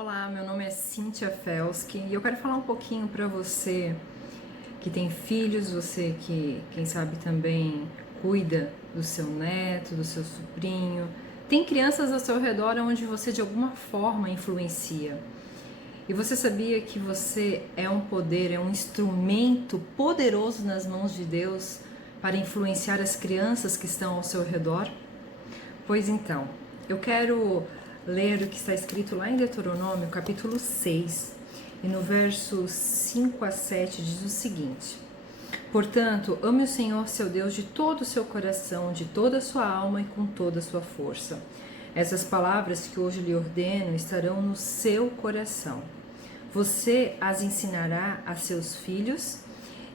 Olá, meu nome é Cíntia Felski e eu quero falar um pouquinho para você que tem filhos, você que, quem sabe, também cuida do seu neto, do seu sobrinho. Tem crianças ao seu redor onde você de alguma forma influencia. E você sabia que você é um poder, é um instrumento poderoso nas mãos de Deus para influenciar as crianças que estão ao seu redor? Pois então, eu quero ler o que está escrito lá em Deuteronômio, capítulo 6, e no verso 5 a 7 diz o seguinte: Portanto, ame o Senhor seu Deus de todo o seu coração, de toda a sua alma e com toda a sua força. Essas palavras que hoje lhe ordeno estarão no seu coração. Você as ensinará a seus filhos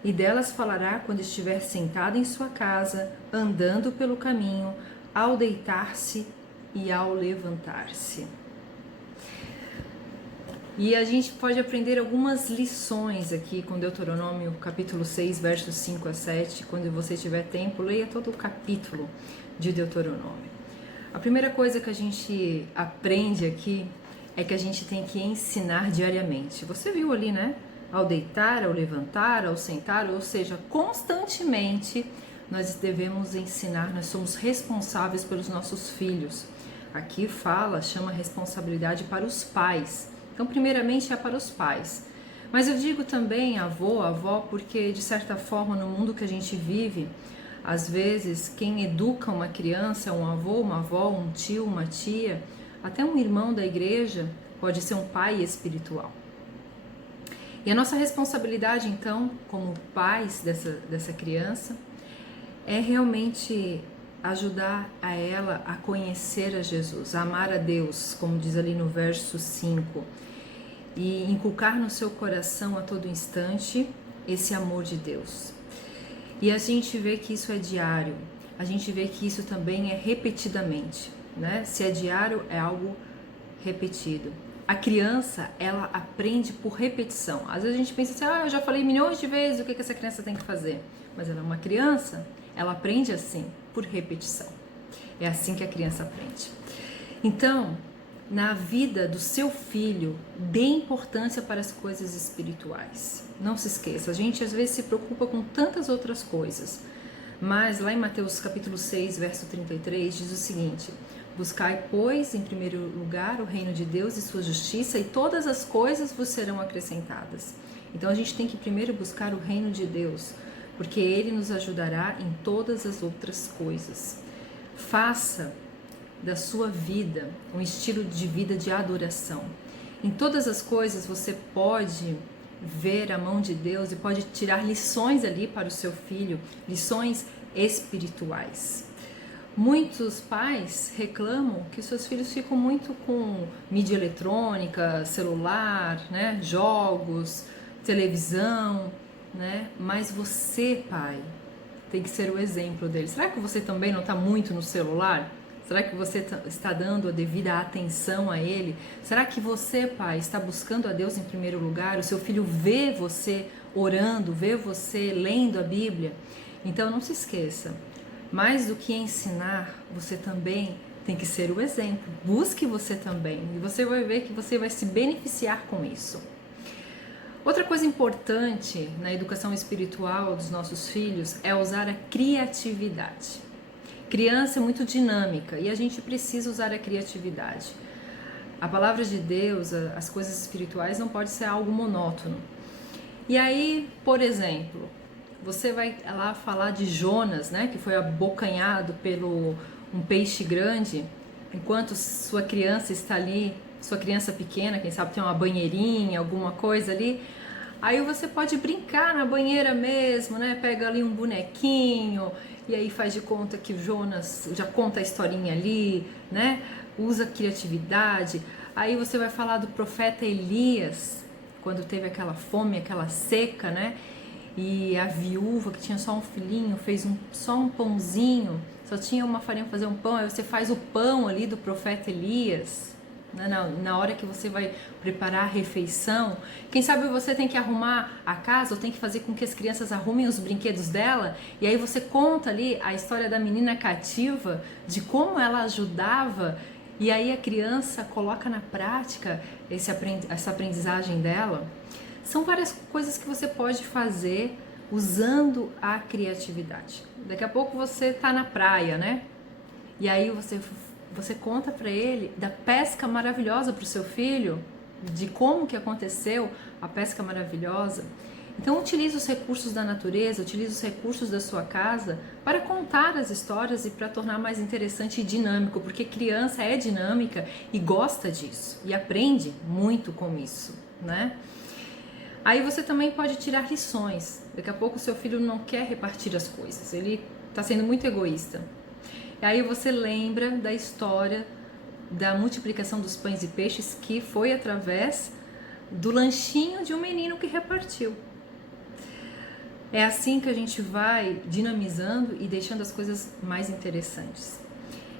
e delas falará quando estiver sentado em sua casa, andando pelo caminho, ao deitar-se e ao levantar-se. E a gente pode aprender algumas lições aqui com Deuteronômio capítulo 6, versos 5 a 7. Quando você tiver tempo, leia todo o capítulo de Deuteronômio. A primeira coisa que a gente aprende aqui é que a gente tem que ensinar diariamente. Você viu ali, né? Ao deitar, ao levantar, ao sentar, ou seja, constantemente nós devemos ensinar, nós somos responsáveis pelos nossos filhos. Aqui chama responsabilidade para os pais. Então, primeiramente é para os pais. Mas eu digo também avô, avó, porque de certa forma no mundo que a gente vive, às vezes quem educa uma criança é um avô, uma avó, um tio, uma tia, até um irmão da igreja pode ser um pai espiritual. E a nossa responsabilidade, então, como pais dessa criança, é realmente ajudar a ela a conhecer a Jesus, a amar a Deus, como diz ali no verso 5, e inculcar no seu coração a todo instante esse amor de Deus. E a gente vê que isso é diário, a gente vê que isso também é repetidamente, né? Se é diário, é algo repetido. A criança, ela aprende por repetição. Às vezes a gente pensa assim, eu já falei milhões de vezes o que essa criança tem que fazer. Mas ela é uma criança, ela aprende assim, por repetição. É assim que a criança aprende. Então, na vida do seu filho, dê importância para as coisas espirituais. Não se esqueça, a gente às vezes se preocupa com tantas outras coisas. Mas lá em Mateus capítulo 6, verso 33, diz o seguinte: Buscai, pois, em primeiro lugar o reino de Deus e sua justiça, e todas as coisas vos serão acrescentadas. Então a gente tem que primeiro buscar o reino de Deus, porque Ele nos ajudará em todas as outras coisas. Faça da sua vida um estilo de vida de adoração. Em todas as coisas você pode ver a mão de Deus e pode tirar lições ali para o seu filho, lições espirituais. Muitos pais reclamam que os seus filhos ficam muito com mídia eletrônica, celular, né, jogos, televisão, né? Mas você, pai, tem que ser o exemplo deles. Será que você também não está muito no celular? Será que você está dando a devida atenção a ele? Será que você, pai, está buscando a Deus em primeiro lugar? O seu filho vê você orando, vê você lendo a Bíblia? Então não se esqueça, mais do que ensinar, você também tem que ser o exemplo. Busque você também e você vai ver que você vai se beneficiar com isso. Outra coisa importante na educação espiritual dos nossos filhos é usar a criatividade. Criança é muito dinâmica e a gente precisa usar a criatividade. A palavra de Deus, as coisas espirituais não pode ser algo monótono. E aí, por exemplo, você vai lá falar de Jonas, né, que foi abocanhado pelo um peixe grande, enquanto sua criança está ali, sua criança pequena, quem sabe tem uma banheirinha, alguma coisa ali. Aí você pode brincar na banheira mesmo, né? Pega ali um bonequinho e aí faz de conta que o Jonas já conta a historinha ali, né? Usa criatividade. Aí você vai falar do profeta Elias, quando teve aquela fome, aquela seca, né? E a viúva que tinha só um filhinho fez só um pãozinho, só tinha uma farinha para fazer um pão. Aí você faz o pão ali do profeta Elias, né? Na hora que você vai preparar a refeição. Quem sabe você tem que arrumar a casa ou tem que fazer com que as crianças arrumem os brinquedos dela, e aí você conta ali a história da menina cativa, de como ela ajudava e aí a criança coloca na prática essa aprendizagem dela. São várias coisas que você pode fazer usando a criatividade. Daqui a pouco você está na praia, né? E aí você conta para ele da pesca maravilhosa para o seu filho, de como que aconteceu a pesca maravilhosa. Então utilize os recursos da natureza, utilize os recursos da sua casa para contar as histórias e para tornar mais interessante e dinâmico, porque criança é dinâmica e gosta disso e aprende muito com isso, né? Aí você também pode tirar lições. Daqui a pouco o seu filho não quer repartir as coisas, ele está sendo muito egoísta. E aí você lembra da história da multiplicação dos pães e peixes, que foi através do lanchinho de um menino que repartiu. É assim que a gente vai dinamizando e deixando as coisas mais interessantes.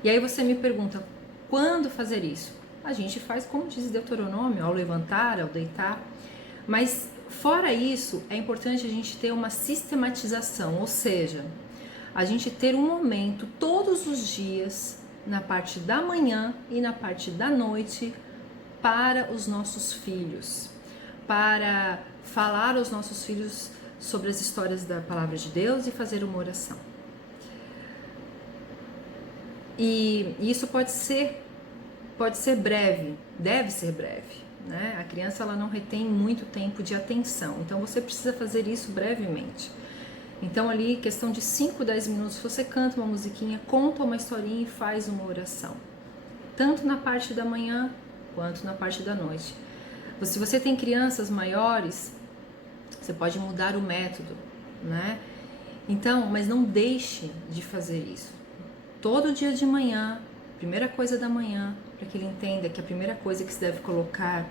E aí você me pergunta, quando fazer isso? A gente faz como diz Deuteronômio, ao levantar, ao deitar. Mas fora isso, é importante a gente ter uma sistematização, ou seja, a gente ter um momento todos os dias, na parte da manhã e na parte da noite, para os nossos filhos, para falar aos nossos filhos sobre as histórias da palavra de Deus e fazer uma oração. E isso pode ser breve, deve ser breve, né? A criança ela não retém muito tempo de atenção, então você precisa fazer isso brevemente. Então ali, questão de 5, 10 minutos, você canta uma musiquinha, conta uma historinha e faz uma oração. Tanto na parte da manhã quanto na parte da noite. Se você tem crianças maiores, você pode mudar o método, né? Então, mas não deixe de fazer isso. Todo dia de manhã, primeira coisa da manhã, para que ele entenda que a primeira coisa que se deve colocar,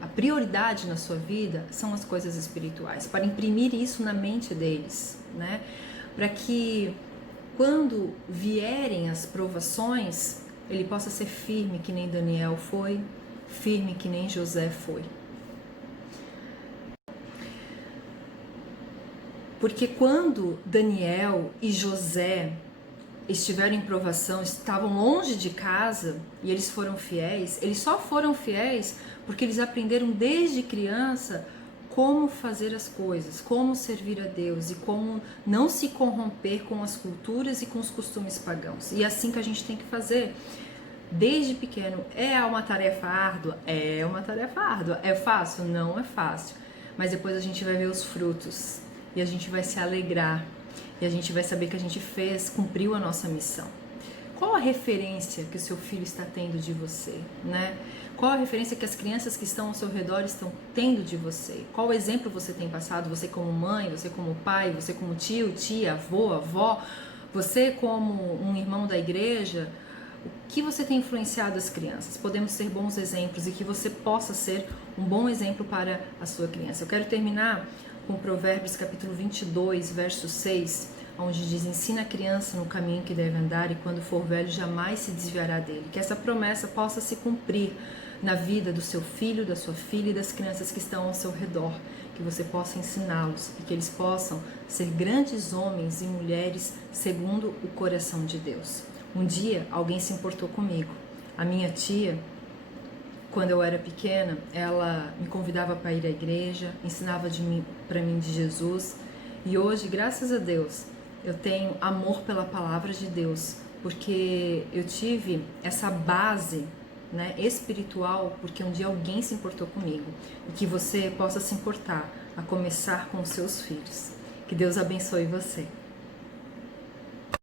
a prioridade na sua vida, são as coisas espirituais, para imprimir isso na mente deles, né? Para que quando vierem as provações, ele possa ser firme que nem Daniel foi, firme que nem José foi. Porque quando Daniel e José estiveram em provação, estavam longe de casa e eles foram fiéis, eles só foram fiéis porque eles aprenderam desde criança como fazer as coisas, como servir a Deus e como não se corromper com as culturas e com os costumes pagãos. E é assim que a gente tem que fazer desde pequeno. É uma tarefa árdua? É uma tarefa árdua. É fácil? Não é fácil. Mas depois a gente vai ver os frutos e a gente vai se alegrar e a gente vai saber que a gente cumpriu a nossa missão. Qual a referência que o seu filho está tendo de você, né? Qual a referência que as crianças que estão ao seu redor estão tendo de você? Qual exemplo você tem passado? Você como mãe, você como pai, você como tio, tia, avô, avó, você como um irmão da igreja? O que você tem influenciado as crianças? Podemos ser bons exemplos e que você possa ser um bom exemplo para a sua criança. Eu quero terminar com Provérbios capítulo 22, verso 6, onde diz: ensina a criança no caminho que deve andar e quando for velho jamais se desviará dele. Que essa promessa possa se cumprir na vida do seu filho, da sua filha e das crianças que estão ao seu redor. Que você possa ensiná-los e que eles possam ser grandes homens e mulheres segundo o coração de Deus. Um dia alguém se importou comigo. A minha tia, quando eu era pequena, ela me convidava para ir à igreja, ensinava para mim de Jesus. E hoje, graças a Deus, eu tenho amor pela palavra de Deus, porque eu tive essa base, né, espiritual, porque um dia alguém se importou comigo. E que você possa se importar, a começar com os seus filhos. Que Deus abençoe você.